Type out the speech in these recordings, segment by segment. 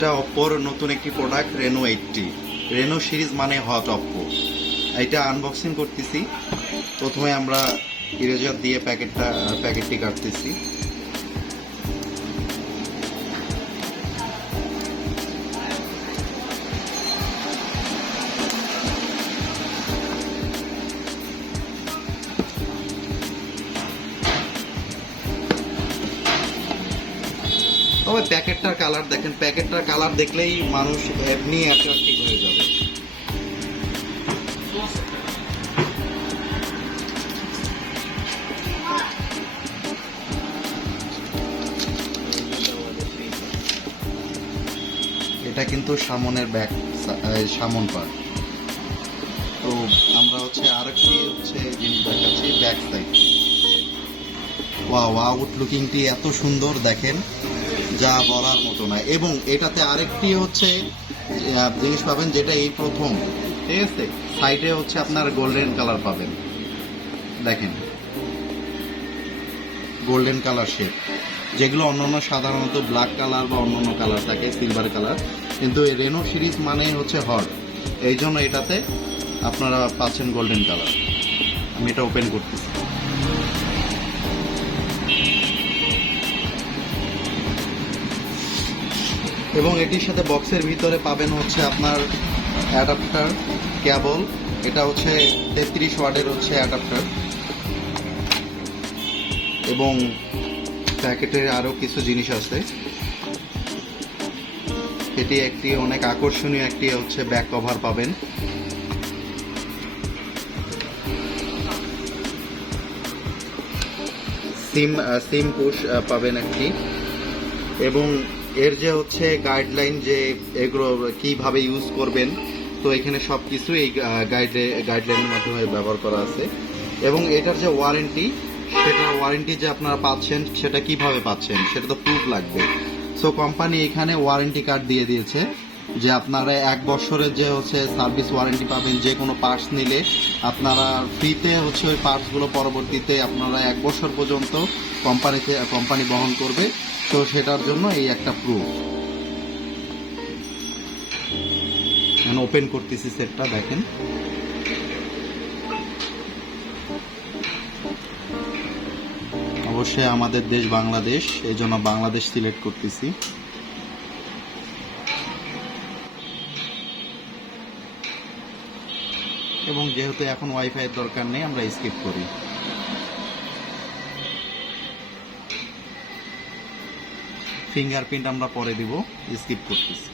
এটা অপ্পোর নতুন একটি প্রোডাক্ট রেনো 80। রেনো সিরিজ মানে হট অপ্পো। এটা আনবক্সিং করতেছি। প্রথমে আমরা ইরেজার দিয়ে প্যাকেটটি কাটতেছি। তবে প্যাকেটটার কালার দেখেন, প্যাকেটটার কালার দেখলেই মানুষ এমনি অ্যাট্রাক্টিভ হয়ে যাবে। এটা কিন্তু সামনের ব্যাক, সামন পার্ট। তো আমরা আরেকটি জিনিস দেখাচ্ছি, ব্যাক সাইড। ওয়াও, আউট লুকিংটি এত সুন্দর দেখেন, যা বলার মতো না। এবং এটাতে আরেকটি জিনিস পাবেন, যেটা এই প্রথম, ঠিক আছে। সাইডে আপনার গোল্ডেন কালার পাবেন, দেখেন গোল্ডেন কালার শেড, যেগুলো অন্যান্য সাধারণত ব্ল্যাক কালার বা অন্যান্য কালার থাকে, সিলভার কালার। কিন্তু এই রেনো সিরিজ মানে হট, এই জন্য এটাতে আপনারা পাচ্ছেন গোল্ডেন কালার। আমি এটা ওপেন করতেছি। এবং এটির সাথে বক্সের ভিতরে পাবেন আপনার অ্যাডাপ্টার কেবল। এটা 33 ওয়াটের অ্যাডাপ্টার। এবং প্যাকেটের আরও কিছু জিনিস আছে। এটি একটি অনেক আকর্ষণীয় একটি ব্যাক কভার পাবেন। সিম পুশ পাবেন একটি। এবং এর যে গাইডলাইন, যে এগুলো কিভাবে ইউজ করবেন, তো এখানে সব কিছু এই গাইডলাইনের মাধ্যমে ব্যবহার করা আছে। এবং এটার যে ওয়ারেন্টি, সেটার ওয়ারেন্টি যে আপনারা পাচ্ছেন, সেটা কিভাবে পাচ্ছেন, সেটা তো প্রুফ লাগবে। সো কোম্পানি এখানে ওয়ারেন্টি কার্ড দিয়ে দিয়েছে, যে আপনারা 1 বছরের যে সার্ভিস ওয়ারেন্টি পাবেন। যে কোনো পার্টস নিলে আপনারা ফ্রিতে ওই পার্টসগুলো পরবর্তীতে আপনারা 1 বছর পর্যন্ত কোম্পানি বহন করবে। তো সেটার জন্য এই একটা প্রুফ। ওপেন করতেছি সেটটা, দেখেন। অবশ্যই আমাদের দেশ বাংলাদেশ, এই জন্য বাংলাদেশ সিলেক্ট করতেছি। এবং যেহেতু এখন ওয়াইফাই এর দরকার নেই, আমরা স্কিপ করি। ফিঙ্গারপ্রিন্ট আমরা পরে দিব, স্কিপ করতেছি।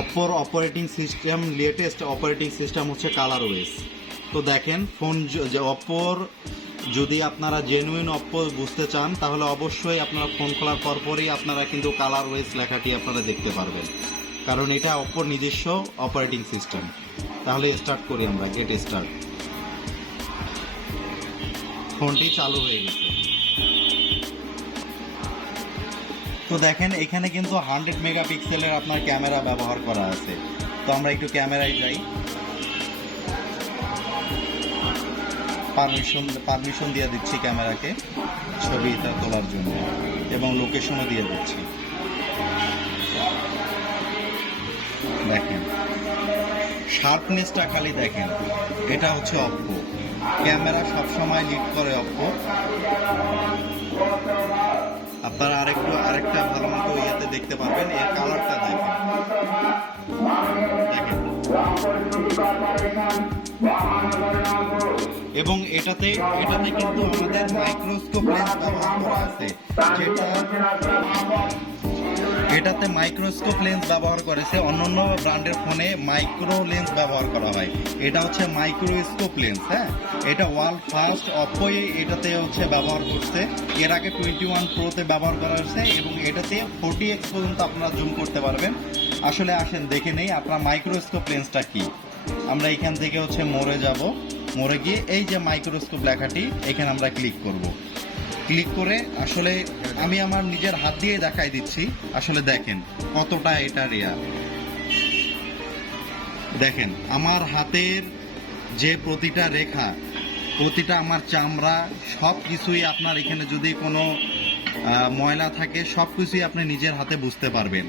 অপ্পোর operating system, latest operating system colourways. তো দেখেন, ফোন যে অপ্পোর, যদি আপনারা জেনুইন অপ্পো বুঝতে চান, তাহলে অবশ্যই আপনারা ফোন খোলার পরপরই আপনারা কিন্তু কালারওয়েজ লেখাটি আপনারা দেখতে পারবেন, কারণ এটা অপ্পোর নিজস্ব অপারেটিং সিস্টেম। তাহলে স্টার্ট করি আমরা, গেট স্টার্ট। ফোনটি চালু হয়ে গেছে। তো দেখেন, এখানে কিন্তু 100 মেগাপিক্সেলের আপনার ক্যামেরা ব্যবহার করা আছে। তো আমরা একটু ক্যামেরায় যাই, পারমিশন দিয়ে দিচ্ছি ক্যামেরাকে ছবিটা তোলার জন্য, এবং লোকেশনও দিয়ে দিচ্ছি। দেখেন শার্পনেসটা খালি দেখেন, এটা অপ্পো। ক্যামেরা সবসময় লিড করে অপ্পো। আপনারা আরেকটা ভালো মতো ইয়েতে দেখতে পারবেন, এর কালারটা দেখেন। এবং এটাতে কিন্তু আমাদের মাইক্রোস্কোপ লেন্স ব্যবহার করা আছে, এটাতে মাইক্রোস্কোপ লেন্স ব্যবহার করেছে। অন্যান্য ব্র্যান্ডের ফোনে মাইক্রো লেন্স ব্যবহার করা হয়, এটা মাইক্রোস্কোপ লেন্স। হ্যাঁ, এটা ওয়ার্ল্ড ফার্স্ট অপ্পোই এটাতে ব্যবহার করছে। এর আগে 21 প্রোতে ব্যবহার করা হয়েছে, এবং এটাতে 40x পর্যন্ত আপনারা জুম করতে পারবেন। আসলে আসেন দেখে নেই আপনার মাইক্রোস্কোপ লেন্সটা কি। আমরা এখান থেকে মোড়ে যাব, মোড়ে গিয়ে এই যে মাইক্রোস্কোপ লেখাটি, এখানে আমরা ক্লিক করব। ক্লিক করে আসলে আমি আমার নিজের হাত দিয়ে দেখাই দিচ্ছি। আসলে দেখেন কতটা এটা রেয়ার। দেখেন আমার হাতের যে প্রতিটা রেখা, প্রতিটা আমার চামড়া সব কিছুই আপনার এখানে যদি কোনো ময়লা থাকে সব কিছুই আপনি নিজের হাতে বুঝতে পারবেন।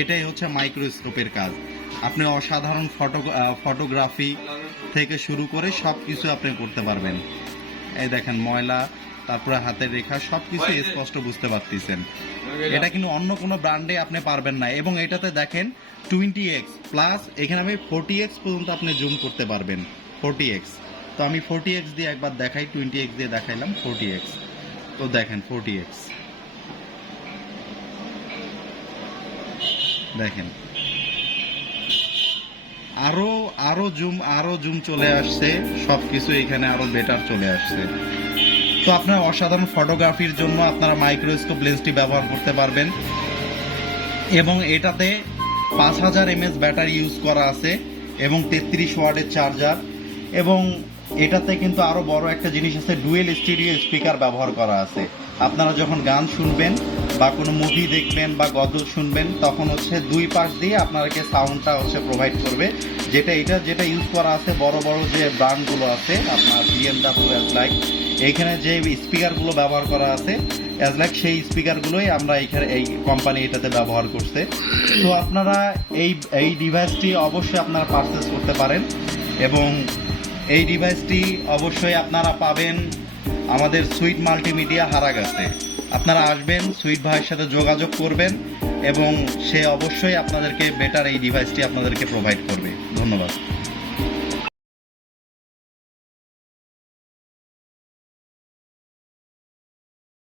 এটাই হচ্ছে মাইক্রোস্কোপের কাজ। আপনি অসাধারণ ফটোগ্রাফি থেকে শুরু করে সব কিছু আপনি করতে পারবেন। এই দেখেন ময়লা, তারপরে হাতের রেখা সব কিছু স্পষ্ট বুঝতে পারতেছেন। এটা কিন্তু অন্য কোনো ব্র্যান্ডে আপনি পারবেন না। এবং এটাতে দেখেন 20x প্লাস, এখানে আমি 40x পর্যন্ত আপনি জুম করতে পারবেন। 40x, তো আমি 40x দিয়ে একবার দেখাই, 20x দিয়ে দেখাইলাম 40x। তো দেখেন 40x, দেখেন আরো জুম চলে আসছে, সবকিছু এখানে আরো বেটার চলে আসছে। তো আপনার অসাধারণ ফটোগ্রাফির জন্য আপনারা মাইক্রোস্কোপ লেন্সটি ব্যবহার করতে পারবেন। এবং এটাতে 5000 mAh ব্যাটারি ইউজ করা আছে এবং 33 ওয়াটের চার্জার। এবং এটাতে কিন্তু আরো বড় একটা জিনিস আছে, ডুয়েল স্টিরিও স্পিকার ব্যবহার করা আছে। আপনারা যখন গান শুনবেন বা কোনো মুভি দেখবেন বা গজল শুনবেন, তখন হচ্ছে দুই পাশ দিয়ে আপনাকে সাউন্ডটা হচ্ছে প্রোভাইড করবে। যেটা ইউজ করা আছে বড় বড় যে ব্র্যান্ডগুলো আছে আপনার BMW, অ্যাজলাইক, এইখানে যে স্পিকারগুলো ব্যবহার করা আছে অ্যাজলাইক, সেই স্পিকারগুলোই আমরা এখানে এই কোম্পানি এটাতে ব্যবহার করছে। তো আপনারা এই ডিভাইসটি অবশ্যই আপনারা পারচেজ করতে পারেন। এবং এই ডিভাইসটি অবশ্যই আপনারা পাবেন আমাদের সুইট মাল্টিমিডিয়া হারাগাছে। আপনারা আসবেন, সুইট ভাইয়ের সাথে যোগাযোগ করবেন এবং সে অবশ্যই আপনাদেরকে বেটার এই ডিভাইসটি আপনাদেরকে প্রোভাইড করবে। ধন্যবাদ।